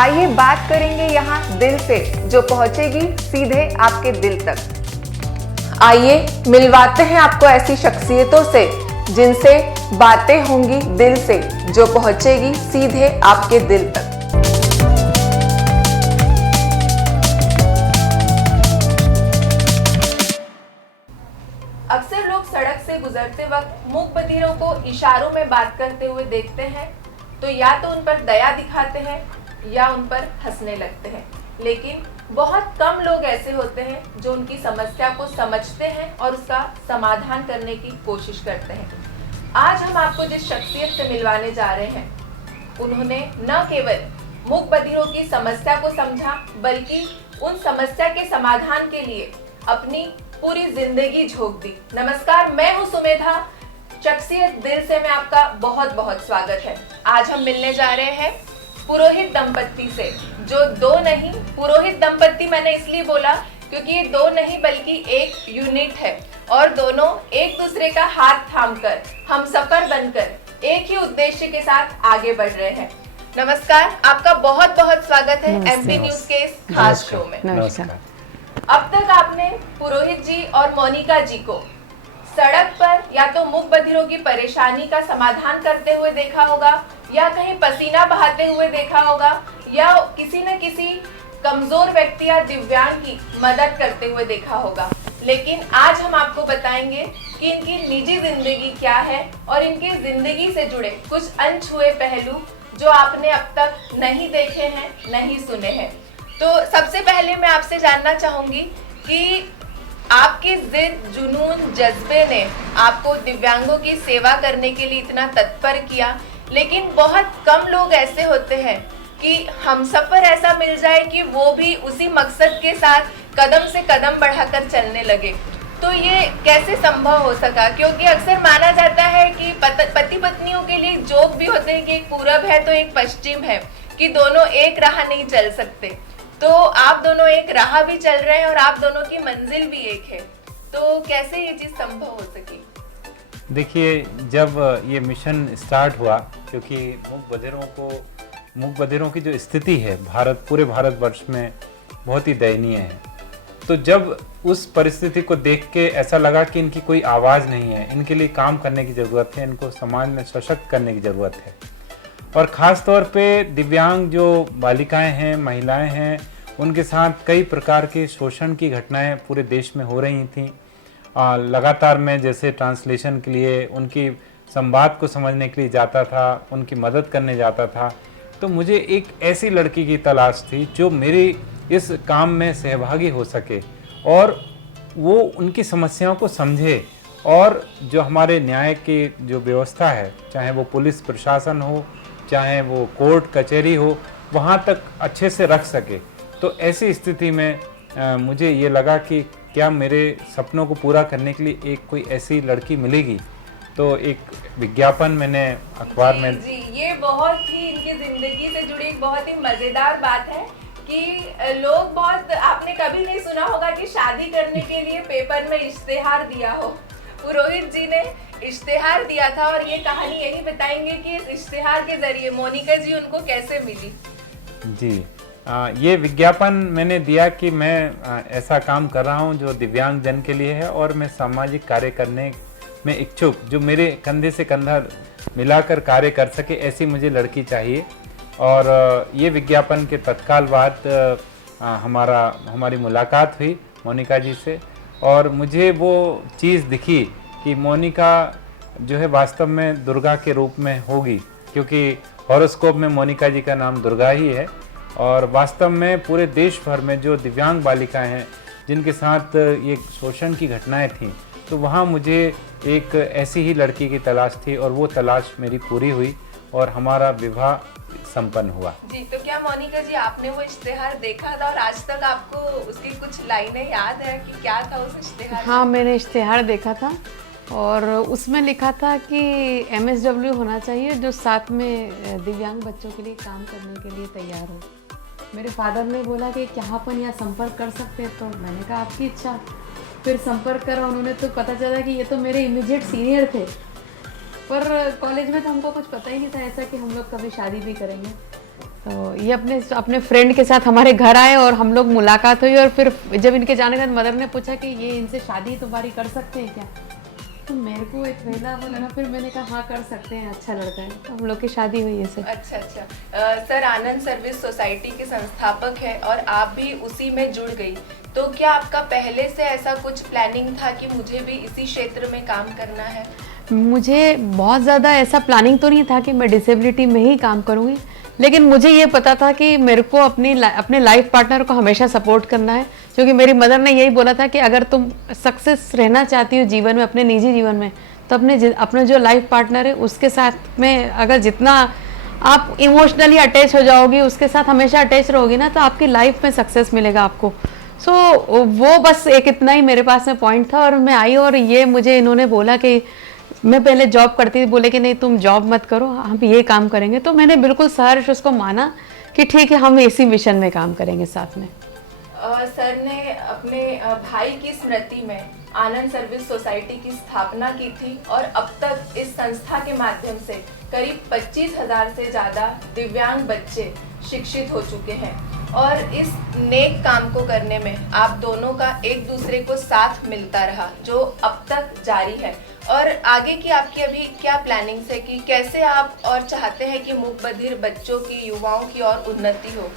आइए बात करेंगे यहाँ दिल से, जो पहुंचेगी सीधे आपके दिल तक। आइए मिलवाते हैं आपको ऐसी शख्सियतों से जिनसे बातें होंगी दिल से, जो पहुंचेगी सीधे आपके दिल तक। अक्सर लोग सड़क से गुजरते वक्त मूक बधिरों को इशारों में बात करते हुए देखते हैं, तो या तो उन पर दया दिखाते हैं या उन पर हंसने लगते हैं। लेकिन बहुत कम लोग ऐसे होते हैं जो उनकी समस्या को समझते हैं और उसका समाधान करने की कोशिश करते हैं। आज हम आपको जिस शख्सियत से मिलवाने जा रहे हैं, उन्होंने न केवल मूक बधिरों की समस्या को समझा, बल्कि उन समस्या के समाधान के लिए अपनी पूरी जिंदगी झोंक दी। नमस्कार, मैं हूं सुमेधा। शख्सियत दिल से में आपका बहुत बहुत स्वागत है। आज हम मिलने जा रहे हैं पुरोहित दंपत्ति से, जो दो नहीं, पुरोहित दंपत्ति मैंने इसलिए बोला क्योंकि ये दो नहीं बल्कि एक यूनिट है और दोनों एक दूसरे का हाथ थामकर, हम सफर बनकर एक ही उद्देश्य के साथ आगे बढ़ रहे हैं। नमस्कार, आपका बहुत बहुत स्वागत है एमपी न्यूज के इस खास शो में। नमस्कार। अब तक आपने पुरोहित जी और मोनिका जी को सड़क पर या तो मूक बधिरों की परेशानी का समाधान करते हुए देखा होगा, या कहीं पसीना बहाते हुए देखा होगा, या किसी न किसी कमजोर व्यक्ति या दिव्यांग की मदद करते हुए देखा होगा। लेकिन आज हम आपको बताएंगे कि इनकी निजी जिंदगी क्या है और इनकी जिंदगी से जुड़े कुछ अनछुए पहलू जो आपने अब तक नहीं देखे हैं, नहीं सुने हैं। तो सबसे पहले मैं आपसे जानना चाहूंगी कि आपकी जिद, जुनून, जज्बे ने आपको दिव्यांगों की सेवा करने के लिए इतना तत्पर किया, लेकिन बहुत कम लोग ऐसे होते हैं कि हमसफर ऐसा मिल जाए कि वो भी उसी मकसद के साथ कदम से कदम बढ़ाकर चलने लगे। तो ये कैसे संभव हो सका? क्योंकि अक्सर माना जाता है कि पति पत्नियों के लिए जोक भी होते हैं कि एक पूरब है तो एक पश्चिम है, कि दोनों एक राह नहीं चल सकते। तो आप दोनों एक राह भी चल रहे हैं और आप दोनों की मंजिल भी एक है, तो कैसे ये चीज संभव हो सकी? देखिए, जब ये मिशन स्टार्ट हुआ, क्योंकि मूक बधिरों की जो स्थिति है पूरे भारतवर्ष में बहुत ही दयनीय है, तो जब उस परिस्थिति को देख के ऐसा लगा कि इनकी कोई आवाज़ नहीं है, इनके लिए काम करने की ज़रूरत है, इनको समाज में सशक्त करने की ज़रूरत है। और ख़ास तौर पे दिव्यांग जो बालिकाएं हैं, महिलाएं हैं, उनके साथ कई प्रकार के शोषण की घटनाएं पूरे देश में हो रही थीं। लगातार मैं जैसे ट्रांसलेशन के लिए, उनकी संवाद को समझने के लिए जाता था, उनकी मदद करने जाता था, तो मुझे एक ऐसी लड़की की तलाश थी जो मेरी इस काम में सहभागी हो सके और वो उनकी समस्याओं को समझे, और जो हमारे न्याय की जो व्यवस्था है, चाहे वो पुलिस प्रशासन हो, चाहे वो कोर्ट कचहरी हो, वहाँ तक अच्छे से रख सके। तो ऐसी स्थिति में मुझे ये लगा कि क्या मेरे सपनों को पूरा करने के लिए एक कोई ऐसी लड़की मिलेगी। तो एक विज्ञापन मैंने अखबार में जी, ये बहुत ही इनकी जिंदगी से जुड़ी एक बहुत ही मजेदार बात है कि लोग बहुत, आपने कभी नहीं सुना होगा कि शादी करने के लिए पेपर में इश्तेहार दिया हो। पुरोहित जी ने इश्तेहार दिया था और ये कहानी यही बताएंगे कि इस इश्तेहार के जरिए मोनिका जी उनको कैसे मिली। जी, ये विज्ञापन मैंने दिया कि मैं ऐसा काम कर रहा हूँ जो दिव्यांग जन के लिए है, और मैं सामाजिक कार्य करने में इच्छुक, जो मेरे कंधे से कंधा मिलाकर कार्य कर सके, ऐसी मुझे लड़की चाहिए। और ये विज्ञापन के तत्काल बाद हमारी मुलाकात हुई मोनिका जी से, और मुझे वो चीज़ दिखी कि मोनिका जो है वास्तव में दुर्गा के रूप में होगी, क्योंकि हॉरोस्कोप में मोनिका जी का नाम दुर्गा ही है। और वास्तव में पूरे देश भर में जो दिव्यांग बालिकाएं हैं जिनके साथ ये शोषण की घटनाएं थीं, तो वहाँ मुझे एक ऐसी ही लड़की की तलाश थी, और वो तलाश मेरी पूरी हुई और हमारा विवाह संपन्न हुआ। जी, तो क्या मोनिका जी आपने वो इश्तेहार देखा था और आज तक आपको उसकी कुछ लाइनें याद है कि क्या था उस इश्तेहार? हाँ, मैंने इश्तेहार देखा था और उसमें लिखा था कि MSW होना चाहिए जो साथ में दिव्यांग बच्चों के लिए काम करने के लिए तैयार हो। मेरे फादर ने बोला कि क्या अपन यहाँ संपर्क कर सकते हैं, तो मैंने कहा आपकी इच्छा। फिर संपर्क करा उन्होंने, तो पता चला कि ये तो मेरे इमीडिएट सीनियर थे, पर कॉलेज में तो हमको कुछ पता ही नहीं था ऐसा कि हम लोग कभी शादी भी करेंगे। तो ये अपने अपने फ्रेंड के साथ हमारे घर आए और हम लोग मुलाकात हुई, और फिर जब इनके जाने के बाद मदर ने पूछा कि ये इनसे शादी तुम्हारी कर सकते हैं क्या, तो मेरे को एक पहला वो लगा, फिर मैंने कहा हाँ कर सकते हैं, अच्छा लड़का है, तो हम लोग की शादी हुई है सर। अच्छा। सर आनंद सर्विस सोसाइटी के संस्थापक है और आप भी उसी में जुड़ गई, तो क्या आपका पहले से ऐसा कुछ प्लानिंग था कि मुझे भी इसी क्षेत्र में काम करना है? मुझे बहुत ज़्यादा ऐसा प्लानिंग तो नहीं था कि मैं डिसेबिलिटी में ही काम करूँगी, लेकिन मुझे ये पता था कि मेरे को अपने लाइफ पार्टनर को हमेशा सपोर्ट करना है, क्योंकि मेरी मदर ने यही बोला था कि अगर तुम सक्सेस रहना चाहती हो जीवन में, अपने निजी जीवन में, तो अपने जो लाइफ पार्टनर है उसके साथ में अगर जितना आप इमोशनली अटैच हो जाओगी, उसके साथ हमेशा अटैच रहोगी ना, तो आपकी लाइफ में सक्सेस मिलेगा आपको। सो वो बस एक इतना ही मेरे पास में पॉइंट था, और मैं आई और ये मुझे इन्होंने बोला कि मैं पहले जॉब करती थी, बोले कि नहीं तुम जॉब मत करो, हम ये काम करेंगे, तो मैंने बिल्कुल सहर्ष उसको माना कि ठीक है हम इसी मिशन में काम करेंगे साथ में। सर ने अपने भाई की स्मृति में आनंद सर्विस सोसाइटी की स्थापना की थी और अब तक इस संस्था के माध्यम से करीब 25,000 से ज़्यादा दिव्यांग बच्चे शिक्षित हो चुके हैं, और इस नेक काम को करने में आप दोनों का एक दूसरे को साथ मिलता रहा, जो अब तक जारी है। और आगे की आपकी अभी क्या प्लानिंग्स है कि कैसे आप और चाहते हैं कि मूक बधिर बच्चों की, युवाओं की और उन्नति हो?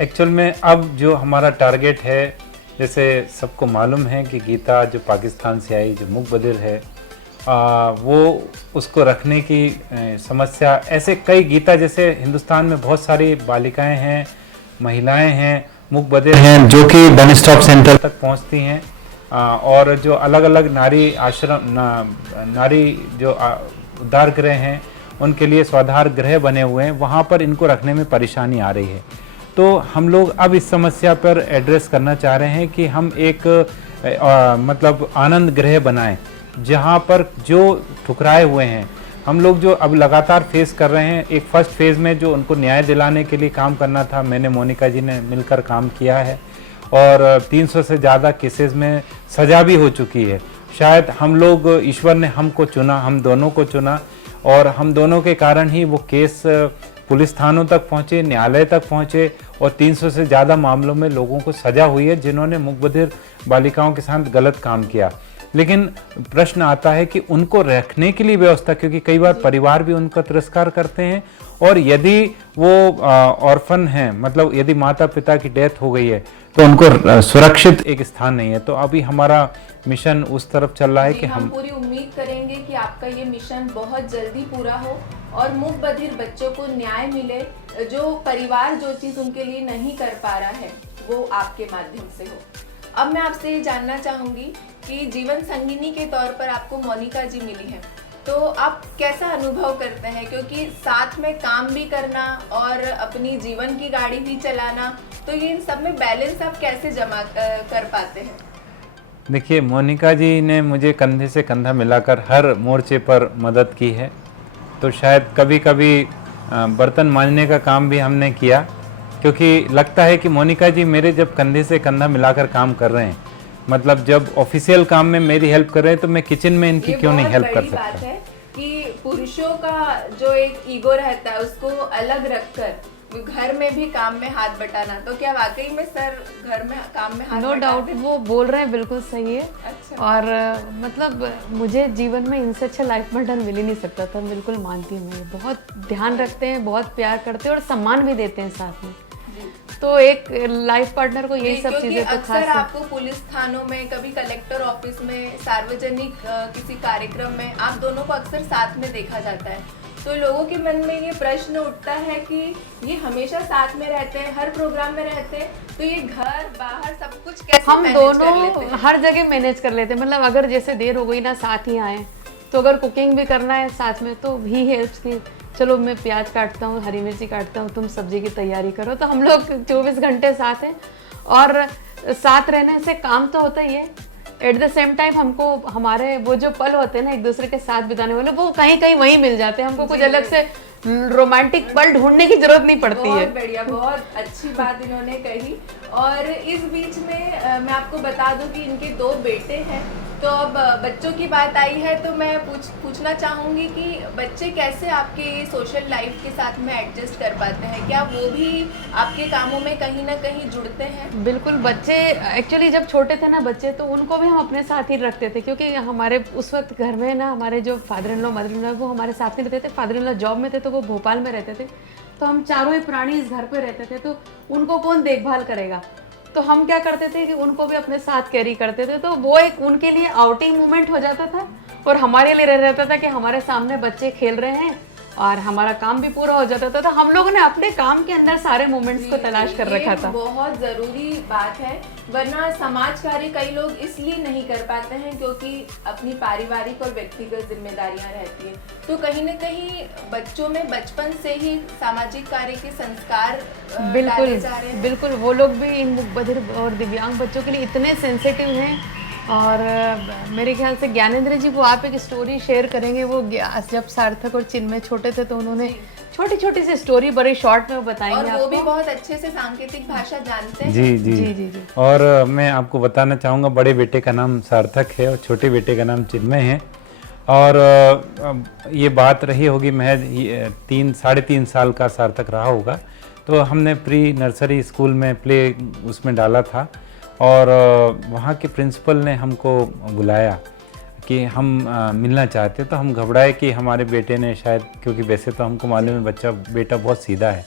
एक्चुअल में अब जो हमारा टारगेट है, जैसे सबको मालूम है कि गीता जो पाकिस्तान से आई, जो मूक बधिर है, वो उसको रखने की समस्या, ऐसे कई गीता जैसे हिंदुस्तान में बहुत सारी बालिकाएं हैं, महिलाएं हैं, मूक बधिर हैं, जो कि वन स्टॉप सेंटर तक पहुंचती हैं, और जो अलग अलग नारी आश्रम नारी जो उद्धार गृह हैं, उनके लिए स्वाधार गृह बने हुए हैं, वहाँ पर इनको रखने में परेशानी आ रही है। तो हम लोग अब इस समस्या पर एड्रेस करना चाह रहे हैं कि हम एक मतलब आनंद गृह बनाएं, जहाँ पर जो ठुकराए हुए हैं, हम लोग जो अब लगातार फेस कर रहे हैं, एक फर्स्ट फेज़ में जो उनको न्याय दिलाने के लिए काम करना था, मैंने मोनिका जी ने मिलकर काम किया है, और 300 से ज़्यादा केसेस में सज़ा भी हो चुकी है। शायद हम लोग, ईश्वर ने हमको चुना, हम दोनों को चुना, और हम दोनों के कारण ही वो केस पुलिस थानों तक पहुँचे, न्यायालय तक पहुँचे, और 300 से ज़्यादा मामलों में लोगों को सज़ा हुई है जिन्होंने मूक बधिर बालिकाओं के साथ गलत काम किया। लेकिन प्रश्न आता है कि उनको रखने के लिए व्यवस्था, क्योंकि कई बार परिवार भी उनका तिरस्कार करते हैं, और यदि वो ऑर्फन हैं, मतलब यदि माता पिता की डेथ हो गई है, तो उनको सुरक्षित एक स्थान नहीं है। तो अभी हमारा मिशन उस तरफ चल रहा है कि हम पूरी उम्मीद करेंगे कि आपका ये मिशन बहुत जल्दी पूरा हो और मूक बधिर बच्चों को न्याय मिले, जो परिवार जो चीज़ उनके लिए नहीं कर पा रहा है वो आपके माध्यम से हो। अब मैं आपसे ये जानना चाहूँगी कि जीवन संगिनी के तौर पर आपको मोनिका जी मिली है, तो आप कैसा अनुभव करते हैं, क्योंकि साथ में काम भी करना और अपनी जीवन की गाड़ी भी चलाना, तो ये इन सब में बैलेंस आप कैसे जमा कर पाते हैं? देखिए, मोनिका जी ने मुझे कंधे से कंधा मिलाकर हर मोर्चे पर मदद की है। तो शायद कभी कभी बर्तन मांजने का काम भी हमने किया, क्योंकि लगता है कि मोनिका जी मेरे जब कंधे से कंधा मिलाकर काम कर रहे हैं, मतलब जब ऑफिशियल काम में मेरी हेल्प कर रहे हैं, तो मैं किचन में इनकी क्यों नहीं हेल्प कर सकता। बात है कि पुरुषों का जो एक ईगो रहता है उसको अलग रखकर घर में भी काम में हाथ बटाना, तो क्या वाकई में सर घर में काम में हाथ? नो डाउट, वो बोल रहे हैं बिल्कुल सही है। अच्छा। और मतलब मुझे जीवन में इनसे अच्छा लाइफ पार्टनर मिल ही नहीं सकता था, बिल्कुल मानती हूँ मैं। बहुत ध्यान रखते हैं, बहुत प्यार करते हैं और सम्मान भी देते हैं साथ में। तो एक लाइफ पार्टनर को यही सब चीजें तो खास अक्सर आपको पुलिस थानों में, कभी कलेक्टर ऑफिस में, सार्वजनिक किसी कार्यक्रम में आप दोनों को अक्सर साथ में देखा जाता है, तो लोगों के मन में ये प्रश्न उठता है कि ये हमेशा साथ में रहते हैं, हर प्रोग्राम में रहते हैं, तो ये घर बाहर सब कुछ कैसे हम मैनेज कर लेते दोनों हैं? हर जगह मैनेज कर लेते हैं। मतलब अगर जैसे देर हो गई ना, साथ ही आए, तो अगर कुकिंग भी करना है साथ में तो भी हेल्प्स की, चलो मैं प्याज काटता हूँ, हरी मिर्ची काटता हूँ, तुम सब्जी की तैयारी करो। तो हम लोग 24 घंटे साथ हैं, और साथ रहने से काम तो होता ही है, एट द सेम टाइम हमको हमारे वो जो पल होते हैं ना एक दूसरे के साथ बिताने वाले, वो कहीं कहीं वहीं मिल जाते हैं। हमको कुछ अलग से रोमांटिक पल ढूंढने की जरूरत नहीं पड़ती है। बहुत बढ़िया, बहुत अच्छी बात इन्होंने कही। और इस बीच में मैं आपको बता दूं कि इनके 2 बेटे हैं, तो अब बच्चों की बात आई है तो मैं पूछना चाहूँगी कि बच्चे कैसे आपके सोशल लाइफ के साथ में एडजस्ट कर पाते हैं? क्या वो भी आपके कामों में कहीं ना कहीं जुड़ते हैं? बिल्कुल, बच्चे एक्चुअली जब छोटे थे ना बच्चे, तो उनको भी हम अपने साथ ही रखते थे, क्योंकि हमारे उस वक्त घर में ना हमारे जो father in law mother in law वो हमारे साथ नहीं रहते थे। फादर इन लॉ जॉब में थे तो वो भोपाल में रहते थे, तो हम चारों ही प्राणी इस घर पे रहते थे, तो उनको कौन देखभाल करेगा। तो हम क्या करते थे कि उनको भी अपने साथ कैरी करते थे, तो वो एक उनके लिए आउटिंग मोमेंट हो जाता था और हमारे लिए रह रहता था कि हमारे सामने बच्चे खेल रहे हैं और हमारा काम भी पूरा हो जाता था। तो हम लोगों ने अपने काम के अंदर सारे मोमेंट्स को तलाश कर रखा था। बहुत जरूरी बात है, वरना समाज कार्य कई लोग इसलिए नहीं कर पाते हैं क्योंकि अपनी पारिवारिक और व्यक्तिगत जिम्मेदारियां रहती है। तो कहीं न कहीं बच्चों में बचपन से ही सामाजिक कार्य के संस्कार डाले जा रहे हैं। बिल्कुल, वो लोग भी इन मूक बधिर और दिव्यांग बच्चों के लिए इतने सेंसिटिव हैं। और मेरे ख्याल से ज्ञानेंद्र जी वो आप एक स्टोरी शेयर करेंगे। वो जब सार्थक और चिन्मय छोटे थे तो उन्होंने छोटी छोटी सी स्टोरी बड़ी शॉर्ट में बताएंगे और वो भी बहुत अच्छे से सांकेतिक भाषा जानते हैं। जी जी जी जी जी। और मैं आपको बताना चाहूँगा, बड़े बेटे का नाम सार्थक है और छोटे बेटे का नाम चिन्मय है। और ये बात रही होगी महज 3-3.5 साल का सार्थक रहा होगा, तो हमने प्री नर्सरी स्कूल में प्ले उसमें डाला था और वहाँ के प्रिंसिपल ने हमको बुलाया कि हम मिलना चाहते, तो हम घबराए कि हमारे बेटे ने शायद, क्योंकि वैसे तो हमको मालूम है बेटा बहुत सीधा है,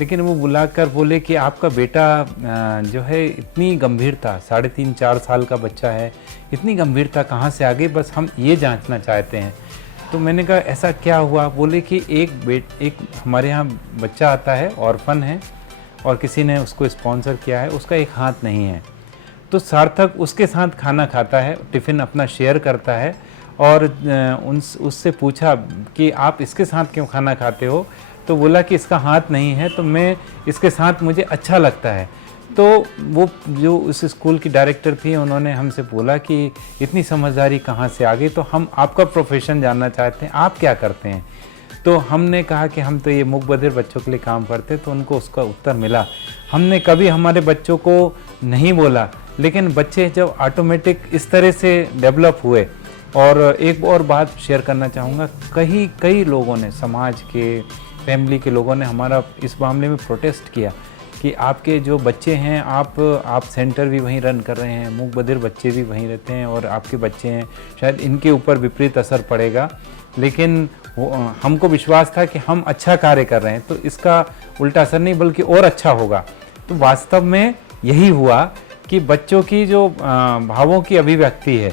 लेकिन वो बुलाकर बोले कि आपका बेटा जो है इतनी गंभीरता, 3.5-4 साल का बच्चा है, इतनी गंभीरता कहाँ से आ गई, बस हम ये जांचना चाहते हैं। तो मैंने कहा ऐसा क्या हुआ? बोले कि एक हमारे यहाँ बच्चा आता है, ऑर्फन है और किसी ने उसको स्पॉन्सर किया है, उसका एक हाथ नहीं है, तो सार्थक उसके साथ खाना खाता है, टिफ़िन अपना शेयर करता है। और उससे पूछा कि आप इसके साथ क्यों खाना खाते हो, तो बोला कि इसका हाथ नहीं है तो मैं इसके साथ मुझे अच्छा लगता है। तो वो जो उस स्कूल की डायरेक्टर थी, उन्होंने हमसे बोला कि इतनी समझदारी कहाँ से आ गई, तो हम आपका प्रोफेशन जानना चाहते हैं, आप क्या करते हैं। तो हमने कहा कि हम तो ये मूक बधिर बच्चों के लिए काम करते, तो उनको उसका उत्तर मिला। हमने कभी हमारे बच्चों को नहीं बोला, लेकिन बच्चे जब ऑटोमेटिक इस तरह से डेवलप हुए। और एक और बात शेयर करना चाहूँगा, कई लोगों ने, समाज के, फैमिली के लोगों ने हमारा इस मामले में प्रोटेस्ट किया कि आपके जो बच्चे हैं, आप सेंटर भी वहीं रन कर रहे हैं, मूक बधिर बच्चे भी वहीं रहते हैं और आपके बच्चे हैं, शायद इनके ऊपर विपरीत असर पड़ेगा। लेकिन हमको विश्वास था कि हम अच्छा कार्य कर रहे हैं, तो इसका उल्टा असर नहीं बल्कि और अच्छा होगा। तो वास्तव में यही हुआ कि बच्चों की जो भावों की अभिव्यक्ति है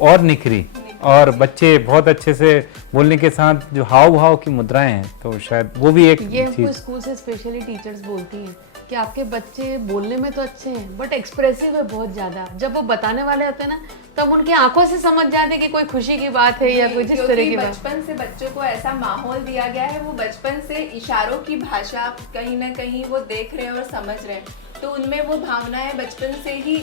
और निखरी, और बच्चे बहुत अच्छे से बोलने के साथ जो हाव भाव की मुद्राएं हैं, तो शायद वो भी एक ये हमको स्कूल से स्पेशली टीचर्स बोलती हैं कि आपके बच्चे बोलने में तो अच्छे हैं बट एक्सप्रेसिव है बहुत ज़्यादा। जब वो बताने वाले होते हैं ना, तब उनकी आंखों से समझ जाते कि कोई खुशी की बात है या कुछ इस तरह की बात। बचपन से बच्चों को ऐसा माहौल दिया गया है, वो बचपन से इशारों की भाषा कहीं ना कहीं वो देख रहे हैं और समझ रहे हैं, तो उनमें वो भावनाएं बचपन से ही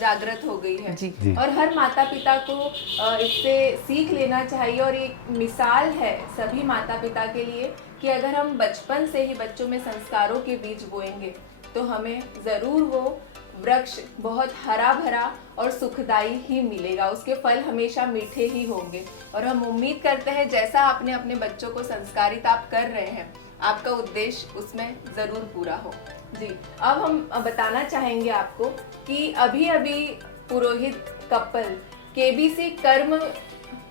जागृत हो गई है। जी। और हर माता पिता को इससे सीख लेना चाहिए और एक मिसाल है सभी माता पिता के लिए कि अगर हम बचपन से ही बच्चों में संस्कारों के बीज बोएंगे तो हमें ज़रूर वो वृक्ष बहुत हरा भरा और सुखदायी ही मिलेगा, उसके फल हमेशा मीठे ही होंगे। और हम उम्मीद करते हैं जैसा आपने अपने बच्चों को संस्कारित आप कर रहे हैं, आपका उद्देश्य उसमें ज़रूर पूरा हो। जी, अब हम बताना चाहेंगे आपको कि अभी पुरोहित कपल केबीसी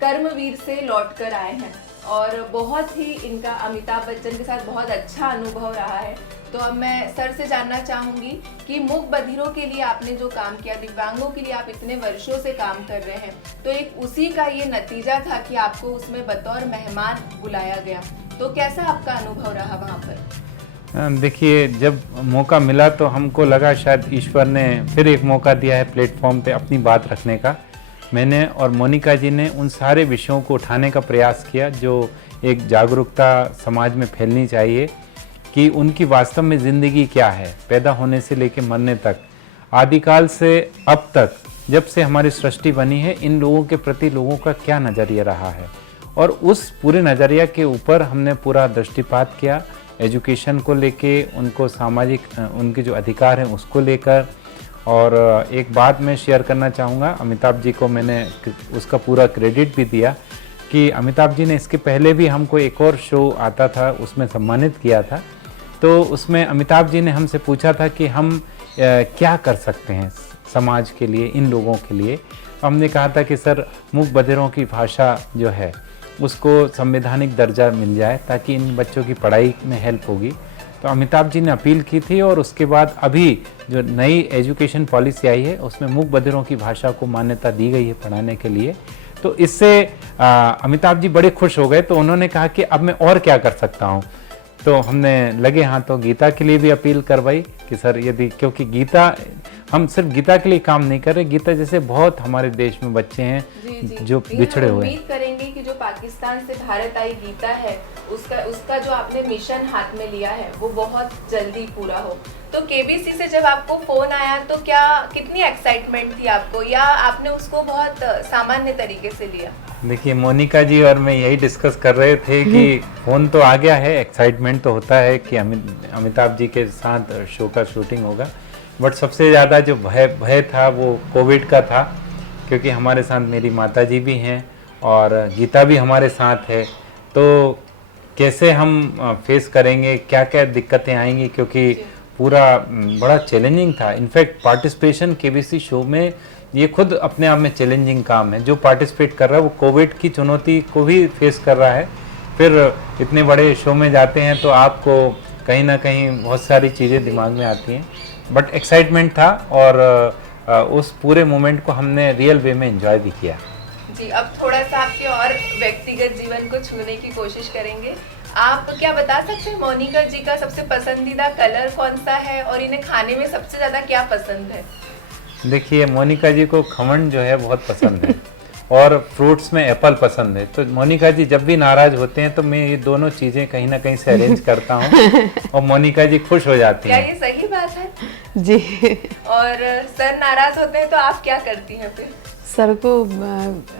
कर्मवीर से लौटकर आए हैं और बहुत ही इनका अमिताभ बच्चन के साथ बहुत अच्छा अनुभव रहा है। तो अब मैं सर से जानना चाहूँगी कि मूक बधिरों के लिए आपने जो काम किया, दिव्यांगों के लिए आप इतने वर्षों से काम कर रहे हैं, तो एक उसी का ये नतीजा था कि आपको उसमें बतौर मेहमान बुलाया गया, तो कैसा आपका अनुभव रहा वहाँ पर? देखिए, जब मौका मिला तो हमको लगा शायद ईश्वर ने फिर एक मौका दिया है प्लेटफॉर्म पे अपनी बात रखने का। मैंने और मोनिका जी ने उन सारे विषयों को उठाने का प्रयास किया जो एक जागरूकता समाज में फैलनी चाहिए कि उनकी वास्तव में ज़िंदगी क्या है, पैदा होने से लेकर मरने तक, आदिकाल से अब तक, जब से हमारी सृष्टि बनी है, इन लोगों के प्रति लोगों का क्या नज़रिया रहा है। और उस पूरे नज़रिया के ऊपर हमने पूरा दृष्टिपात किया, एजुकेशन को लेके, उनको सामाजिक उनके जो अधिकार हैं उसको लेकर, और एक बात मैं शेयर करना चाहूँगा, अमिताभ जी को मैंने उसका पूरा क्रेडिट भी दिया कि अमिताभ जी ने इसके पहले भी हमको एक और शो आता था उसमें सम्मानित किया था। तो उसमें अमिताभ जी ने हमसे पूछा था कि हम क्या कर सकते हैं समाज के लिए, इन लोगों के लिए। हमने कहा था कि सर मूक बधिरों की भाषा जो है उसको संवैधानिक दर्जा मिल जाए ताकि इन बच्चों की पढ़ाई में हेल्प होगी। तो अमिताभ जी ने अपील की थी और उसके बाद अभी जो नई एजुकेशन पॉलिसी आई है उसमें मूक बधिरों की भाषा को मान्यता दी गई है पढ़ाने के लिए। तो इससे अमिताभ जी बड़े खुश हो गए। तो उन्होंने कहा कि अब मैं और क्या कर सकता हूँ। तो हमने लगे हाथों गीता के लिए भी अपील करवाई कि सर यदि, क्योंकि गीता, हम सिर्फ गीता के लिए काम नहीं कर रहे, गीता जैसे बहुत हमारे देश में बच्चे हैं जो बिछड़े हुए हैं। उम्मीद करेंगे कि जो पाकिस्तान से भारत आई गीता है उसका जो आपने मिशन हाथ में लिया है वो बहुत जल्दी पूरा हो। तो केबीसी से जब आपको फोन आया तो कितनी एक्साइटमेंट थी आपको, या आपने उसको बहुत सामान्य तरीके से लिया? देखिए मोनिका जी और मैं यही डिस्कस कर रहे थे कि फोन तो आ गया है, एक्साइटमेंट तो होता है कि अमिताभ जी के साथ शो का शूटिंग होगा, बट सबसे ज़्यादा जो भय था वो कोविड का था, क्योंकि हमारे साथ मेरी माता जी भी हैं और गीता भी हमारे साथ है। तो कैसे हम फेस करेंगे, क्या क्या दिक्कतें आएंगी, क्योंकि पूरा बड़ा चैलेंजिंग था। इनफैक्ट पार्टिसिपेशन केबीसी शो में ये खुद अपने आप में चैलेंजिंग काम है। जो पार्टिसिपेट कर रहा है वो कोविड की चुनौती को भी फेस कर रहा है। फिर इतने बड़े शो में जाते हैं तो आपको कहीं ना कहीं बहुत सारी चीज़ें दिमाग में आती हैं, बट एक्साइटमेंट था और उस पूरे मोमेंट को हमने रियल वे में एंजॉय भी किया। जी, अब थोड़ा सा आपके और व्यक्तिगत जीवन को छूने की कोशिश करेंगे। आप क्या बता सकते हैं मोनिका जी का सबसे पसंदीदा कलर कौन सा है और इन्हें खाने में सबसे ज्यादा क्या पसंद है? देखिए मोनिका जी को खमन जो है बहुत पसंद है और फ्रूट्स में एप्पल पसंद है। तो मोनिका जी जब भी नाराज होते हैं तो मैं ये दोनों चीजें कहीं ना कहीं से अरेंज करता हूँ और मोनिका जी खुश हो जाती हैं। क्या ये सही बात है? जी। और सर नाराज होते हैं तो आप क्या करती हैं फिर? सर को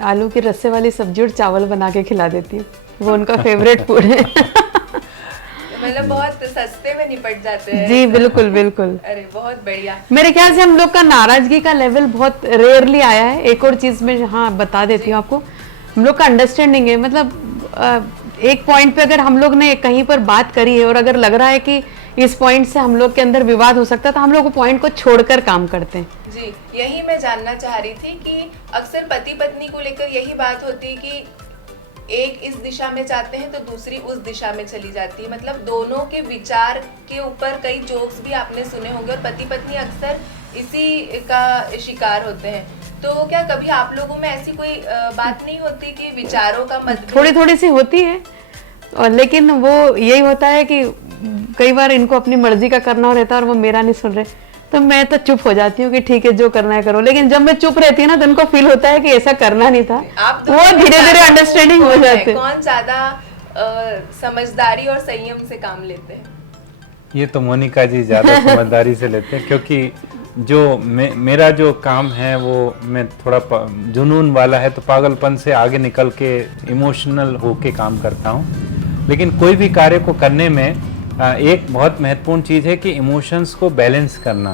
आलू की रस्से वाली सब्जी और चावल बना के खिला देती हूँ, वो उनका फेवरेट फूड है। मतलब बहुत सस्ते में निपट जाते हैं। जी बिल्कुल बिल्कुल। अरे बहुत बढ़िया। मेरे ख्याल से हम लोग का नाराजगी का लेवल बहुत रेयरली आया है। एक और चीज में हाँ बता देती हूँ आपको, हम लोग का अंडरस्टैंडिंग है, मतलब एक पॉइंट पे अगर हम लोग ने कहीं पर बात करी है और अगर लग रहा है कि इस पॉइंट से हम लोग के अंदर विवाद हो सकता है तो हम लोग वो पॉइंट को छोड़कर काम करते हैं। जी, यही मैं जानना चाह रही थी कि अक्सर पति पत्नी को लेकर यही बात होती है कि एक इस दिशा में जाते हैं तो दूसरी उस दिशा में चली जाती है। मतलब दोनों के विचार के ऊपर कई जोक्स भी आपने सुने होंगे और पति पत्नी अक्सर इसी का शिकार होते हैं। तो क्या कभी आप लोगों में ऐसी कोई बात नहीं होती कि विचारों का मतभेद? थोड़ी थोड़ी सी होती है, और लेकिन वो यही होता है कि कई बार इनको अपनी मर्जी का करना रहता है और वो मेरा नहीं सुन रहे, तो मैं तो चुप हो जाती हूँ कि ठीक है जो करना है करो। लेकिन जब मैं चुप रहती हूँ ना तो उनको फील होता है कि ऐसा करना नहीं था। वो धीरे धीरे अंडरस्टैंडिंग हो जाते हैं। कौन ज्यादा समझदारी और संयम से काम लेते हैं? ये तो मोनिका जी ज्यादा समझदारी से लेते हैं, क्योंकि जो मेरा जो काम है वो मैं थोड़ा जुनून वाला है, तो पागलपन से आगे निकल के इमोशनल होके काम करता हूँ। लेकिन कोई भी कार्य को करने में एक बहुत महत्वपूर्ण चीज़ है कि इमोशंस को बैलेंस करना।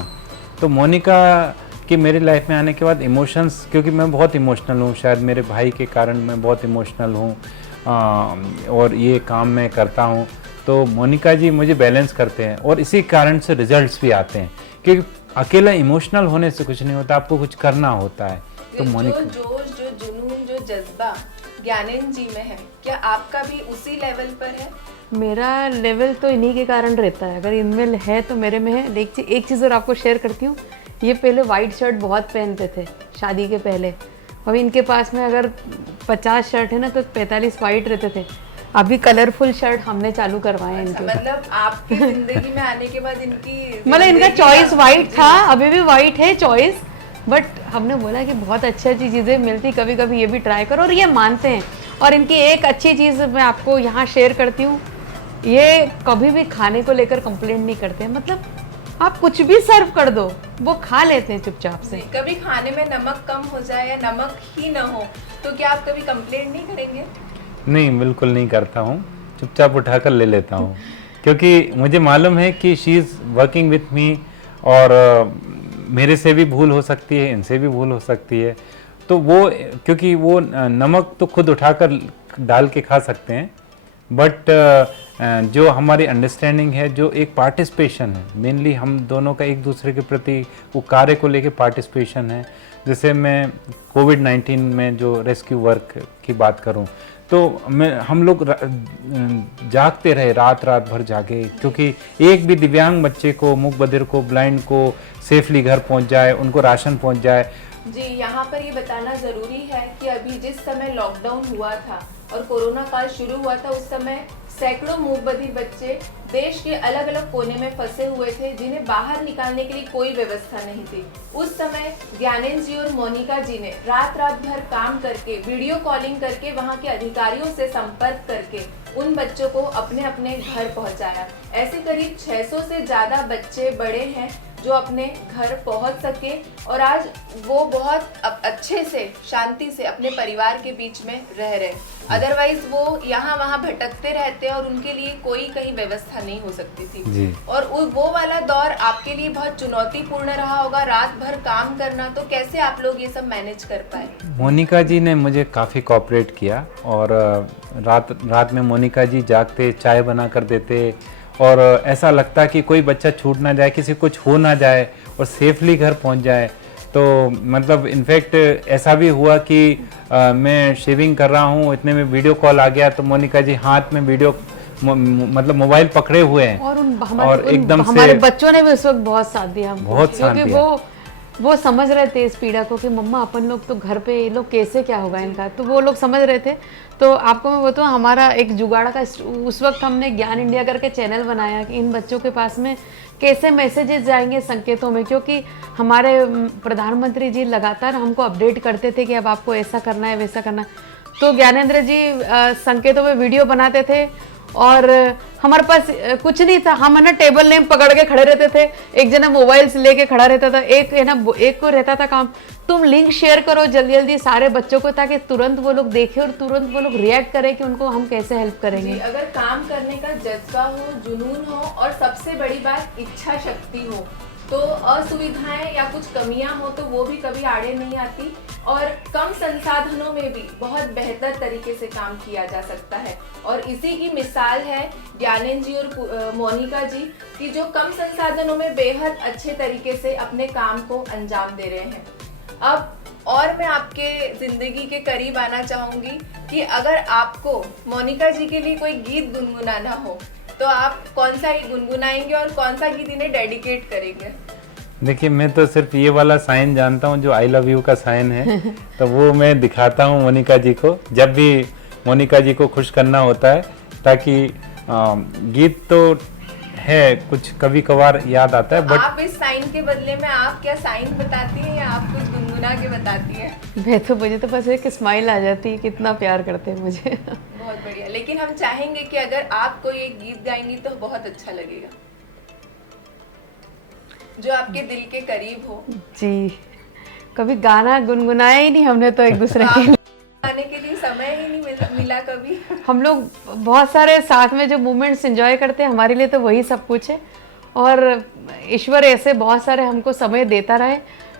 तो मोनिका की मेरी लाइफ में आने के बाद इमोशंस, क्योंकि मैं बहुत इमोशनल हूँ, शायद मेरे भाई के कारण मैं बहुत इमोशनल हूँ और ये काम मैं करता हूँ, तो मोनिका जी मुझे बैलेंस करते हैं और इसी कारण से रिजल्ट्स भी आते हैं। क्योंकि अकेला इमोशनल होने से कुछ नहीं होता, आपको कुछ करना होता है। तो मोनिका, जो जोश, जो जुनून, जो जज्बा ज्ञानेंद्र जी में है, क्या आपका भी उसी लेवल पर है? मेरा लेवल तो इन्हीं के कारण रहता है, अगर इनमें है तो मेरे में है। एक चीज़ और आपको शेयर करती हूँ, ये पहले वाइट शर्ट बहुत पहनते थे शादी के पहले, अभी इनके पास में अगर 50 शर्ट है ना तो 45 वाइट रहते थे। अभी कलरफुल शर्ट हमने चालू करवाए हैं इनके। मतलब आपकी जिंदगी में आने के बाद इनकी मतलब इनका चॉइस वाइट था, अभी भी वाइट है चॉइस, बट हमने बोला कि बहुत अच्छी अच्छी चीज़ें मिलती, कभी कभी ये भी ट्राई करो, और ये मानते हैं। और इनकी एक अच्छी चीज़ मैं आपको यहाँ शेयर करती हूँ, ये कभी भी खाने को लेकर कंप्लेंट नहीं करते हैं। मतलब आप कुछ भी सर्व कर दो वो खा लेते हैं चुपचाप से। कभी खाने में नमक कम हो जाए या नमक ही ना हो तो क्या आप कभी कंप्लेंट नहीं करेंगे? नहीं, बिल्कुल नहीं करता हूँ, चुपचाप उठाकर ले लेता हूँ, क्योंकि मुझे मालूम है कि she is working with me और मेरे से भी भूल हो सकती है, इनसे भी भूल हो सकती है। तो वो क्योंकि वो नमक तो खुद उठाकर डाल के खा सकते हैं, बट जो हमारी अंडरस्टैंडिंग है, जो एक पार्टिसिपेशन है, मेनली हम दोनों का एक दूसरे के प्रति वो कार्य को लेके पार्टिसिपेशन है। जैसे मैं कोविड-19 में जो रेस्क्यू वर्क की बात करूं, तो हम लोग जागते रहे, रात भर जागे, क्योंकि एक भी दिव्यांग बच्चे को, मूक बधिर को, ब्लाइंड को सेफली घर पहुंच जाए, उनको राशन पहुंच जाए। जी, यहाँ पर ये बताना ज़रूरी है कि अभी जिस समय लॉकडाउन हुआ था और कोरोना काल शुरू हुआ था, उस समय सैकड़ों मूक बधिर बच्चे देश के अलग अलग कोने में फंसे हुए थे, जिन्हें बाहर निकालने के लिए कोई व्यवस्था नहीं थी। उस समय ज्ञानेंद्र जी और मोनिका जी ने रात भर काम करके, वीडियो कॉलिंग करके, वहाँ के अधिकारियों से संपर्क करके उन बच्चों को अपने अपने घर पहुँचाया। ऐसे करीब 600 से ज़्यादा बच्चे बड़े हैं जो अपने घर पहुंच सके और आज वो बहुत अच्छे से, शांति से अपने परिवार के बीच में रह रहे। अदरवाइज वो यहाँ वहाँ भटकते रहते और उनके लिए कोई कहीं व्यवस्था नहीं हो सकती थी जी। और वो वाला दौर आपके लिए बहुत चुनौतीपूर्ण रहा होगा, रात भर काम करना। तो कैसे आप लोग ये सब मैनेज कर पाए? मोनिका जी ने मुझे काफ़ी कोऑपरेट किया और रात में मोनिका जी जागते, चाय बना कर देते और ऐसा लगता कि कोई बच्चा छूट ना जाए, किसी को कुछ हो ना जाए और सेफली घर पहुंच जाए। तो मतलब इनफैक्ट ऐसा भी हुआ कि मैं शेविंग कर रहा हूं, इतने में वीडियो कॉल आ गया, तो मोनिका जी हाथ में वीडियो मतलब मोबाइल पकड़े हुए हैं और एकदम से हमारे बच्चों ने भी उस वक्त बहुत साथ दिया हमको, बहुत साथ क्योंकि दिया। वो समझ रहे थे इस पीड़ा को कि मम्मा अपन लोग तो घर पे, ये लोग कैसे क्या होगा इनका, तो वो लोग समझ रहे थे। तो आपको मैं बताऊँ, हमारा एक जुगाड़ का उस वक्त हमने ज्ञान इंडिया करके चैनल बनाया कि इन बच्चों के पास में कैसे मैसेजेस जाएंगे संकेतों में, क्योंकि हमारे प्रधानमंत्री जी लगातार हमको अपडेट करते थे कि अब आपको ऐसा करना है, वैसा करना है। तो ज्ञानेंद्र जी संकेतों में वीडियो बनाते थे और हमारे पास कुछ नहीं था, हम है ना टेबल लैंप पकड़ के खड़े रहते थे, एक जना मोबाइल से लेके खड़ा रहता था, एक है ना, एक को रहता था काम, तुम लिंक शेयर करो जल्दी जल्दी सारे बच्चों को, ताकि तुरंत वो लोग देखें और तुरंत वो लोग रिएक्ट करें कि उनको हम कैसे हेल्प करेंगे। जी, अगर काम करने का जज्बा हो, जुनून हो और सबसे बड़ी बात इच्छा शक्ति हो, तो असुविधाएं या कुछ कमियां हो तो वो भी कभी आड़े नहीं आती और कम संसाधनों में भी बहुत बेहतर तरीके से काम किया जा सकता है। और इसी की मिसाल है ज्ञानेंद्र जी और मोनिका जी की, जो कम संसाधनों में बेहद अच्छे तरीके से अपने काम को अंजाम दे रहे हैं। अब और मैं आपके जिंदगी के करीब आना चाहूंगी कि अगर आपको मोनिका जी के लिए कोई गीत गुनगुनाना हो तो आप कौन सा गुनगुनाएंगे और कौन सा गीत इन्हें डेडिकेट करेंगे? देखिए, मैं तो सिर्फ ये वाला साइन जानता हूँ जो आई लव यू का साइन है, तो वो मैं दिखाता हूँ मोनिका जी को जब भी मोनिका जी को खुश करना होता है, ताकि गीत तो है कुछ कभी कभार याद आता है, बट आप इस साइन के बदले में आप क्या साइन बताती हैं या आप कुछ गुनगुना के बताती हैं? मुझे तो बस एक स्माइल आ जाती है, कितना प्यार करते हैं मुझे। बहुत बढ़िया, लेकिन हम चाहेंगे कि अगर आप कोई एक गीत गाएंगी तो बहुत अच्छा लगेगा, जो आपके दिल के करीब हो। जी, कभी गाना गुनगुनाया ही नहीं हमने तो एक दूसरे के, गाने के लिए समय ही नहीं मिला कभी। हम लोग बहुत सारे साथ में जो मोमेंट्स एंजॉय करते हैं, हमारे लिए तो वही सब कुछ है। और ईश्वर ऐसे बहुत सारे हमको समय देता रहे,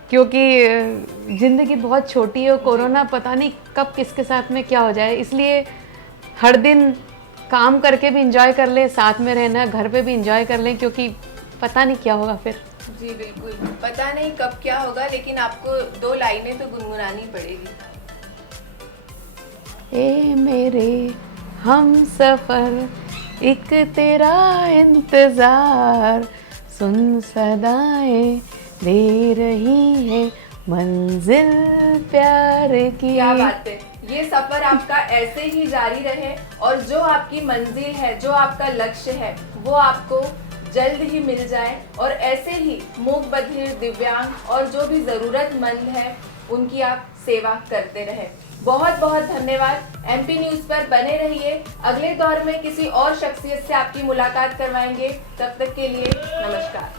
क्योंकि ज़िंदगी बहुत छोटी है और कोरोना पता नहीं कब किसके साथ में क्या हो जाए, इसलिए हर दिन काम करके भी एंजॉय कर लें, साथ में रहना, घर पे भी एंजॉय कर लें, क्योंकि पता नहीं क्या होगा फिर। जी बिल्कुल, पता नहीं कब क्या होगा, लेकिन आपको 2 लाइनें तो गुनगुनानी पड़ेगी। ए मेरे हम सफर, एक तेरा इंतजार, सुन सदाएं दे रही है मंजिल प्यार की। क्या बात है, ये सफर आपका ऐसे ही जारी रहे और जो आपकी मंजिल है, जो आपका लक्ष्य है, वो आपको जल्द ही मिल जाए और ऐसे ही मूक बधिर, दिव्यांग और जो भी ज़रूरतमंद है उनकी आप सेवा करते रहे। बहुत बहुत धन्यवाद। MP न्यूज़ पर बने रहिए, अगले दौर में किसी और शख्सियत से आपकी मुलाकात करवाएंगे। तब तक के लिए नमस्कार।